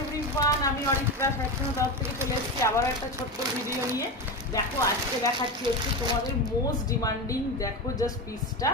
Everyone, আমি Aritra fashion তরফ থেকে চলে এসেছি আবারও একটা ছোট্ট ভিডিও নিয়ে। দেখো আজকে দেখাচ্ছি হচ্ছে তোমাদের মোস্ট ডিমান্ডিং, দেখো জাস্ট পিসটা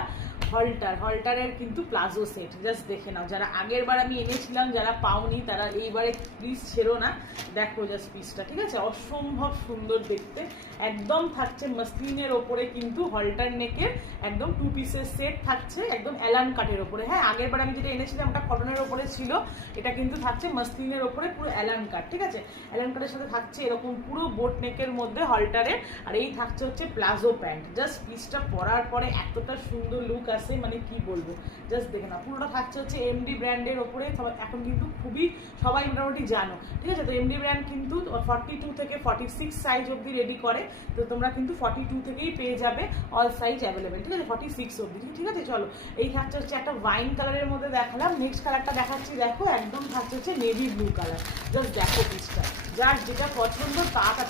হল্টারের কিন্তু প্লাজো সেট। জাস্ট দেখে নাও, যারা আগের বার আমি এনেছিলাম যারা পাওনি তারা এইবারে প্লিজ ছেড়ো না। দেখো জাস্ট পিসটা, ঠিক আছে, অসম্ভব সুন্দর দেখতে। একদম থাকছে মাসলিনের ওপরে, কিন্তু হল্টার নেকের একদম 2 পিসের সেট থাকছে, একদম অ্যালান কাটের ওপরে। হ্যাঁ, আগের বার আমি যেটা এনেছিলাম ওটা কটনের ওপরে ছিল, এটা কিন্তু থাকছে মাসলিনের ওপরে পুরো অ্যালান কাট, ঠিক আছে। অ্যালান কাটের সাথে থাকছে এরকম পুরো বোট নেকের মধ্যে হল্টারের, আর এই থাকছে হচ্ছে প্লাজো প্যান্ট। জাস্ট পিসটা পরার পরে এতটা সুন্দর লুক আসে, মানে কি বলবো, জাস্ট দেখে না। পুরোটা থাকছে হচ্ছে এমডি ব্র্যান্ডের ওপরে। এখন কিন্তু খুবই সবাই মোটামুটি জানো, ঠিক আছে। তো এমডি ব্র্যান্ড কিন্তু 42 থেকে 46 সাইজ অবধি রেডি করে, তো তোমরা কিন্তু 42 থেকেই পেয়ে যাবে, অল সাইজ অ্যাভেলেবেল, ঠিক আছে, 46 অবধি, ঠিক আছে। চলো, এই থাকছে হচ্ছে একটা ওয়াইন কালারের মধ্যে দেখালাম। নেক্সট কালারটা দেখাচ্ছি, দেখো একদম থাকছে হচ্ছে নেভি ব্লু কালার। জাস্ট দেখো পিসটা, যার যেটা পছন্দ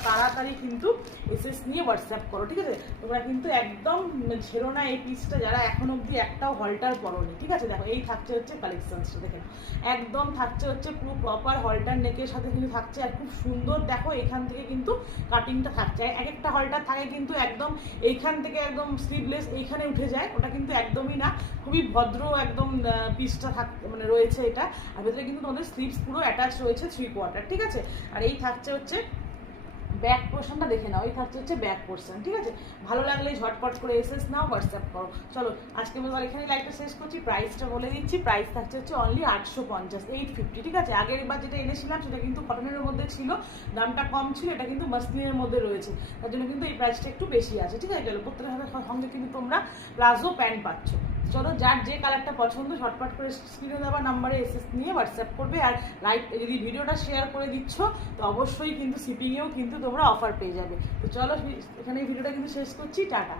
তাড়াতাড়ি কিন্তু এসএস নিয়ে হোয়াটসঅ্যাপ করো, ঠিক আছে। তোমরা কিন্তু একদম ছেড়ো না এই পিসটা, যারা এখন অবধি একটাও হল্টার পরোনি, ঠিক আছে। দেখো এই থাকছে হচ্ছে কালেকশনসটা, দেখে নাও, একদম থাকছে হচ্ছে পুরো প্রপার হল্টার নেকের সাথে কিন্তু থাকছে, আর খুব সুন্দর। দেখো এখান থেকে কিন্তু কাটিংটা থাকছে, এক একটা হল্টার থাকে কিন্তু একদম এইখান থেকে একদম স্লিভলেস এইখানে উঠে যায়, ওটা কিন্তু একদমই না, খুবই ভদ্র একদম পিসটা মানে রয়েছে এটা। আর ভেতরে কিন্তু তোমাদের স্লিভস পুরো অ্যাটাচ রয়েছে 3/4, ঠিক আছে। আর এই থাকছে হচ্ছে ব্যাক পোর্শনটা, দেখে নাও, এই থাকছে হচ্ছে ব্যাক পোর্শন, ঠিক আছে। ভালো লাগলে ঝটপট করে এসএস নাও, হোয়াটসঅ্যাপ করো। চলো আজকে মতো এখানে লাইভটা শেষ করছি। প্রাইসটা বলে দিচ্ছি, প্রাইস থাকছে হচ্ছে অনলি 850, 850, ঠিক আছে। আগের বার যেটা এনেছিলাম সেটা কিন্তু কটনের মধ্যে ছিল, দামটা কম ছিল, এটা কিন্তু মাসলিনের মধ্যে রয়েছে, তার জন্য কিন্তু এই প্রাইসটা একটু বেশি আছে, ঠিক আছে। গেলো প্রত্যেকটার সঙ্গে কিন্তু তোমরা প্লাজো প্যান্ট পাচ্ছ। চলো, যার যে কালারটা পছন্দ ঝটপট করে স্ক্রিনে দেওয়া নাম্বারে এসএস নিয়ে হোয়াটসঅ্যাপ করবে। আর লাইভ যদি ভিডিওটা শেয়ার করে দিচ্ছ তো অবশ্যই কিন্তু শিপিংয়েও কিন্তু তোমরা অফার পেয়ে যাবে। তো চলো, এখানে এই ভিডিওটা কিন্তু শেষ করছি, টাটা।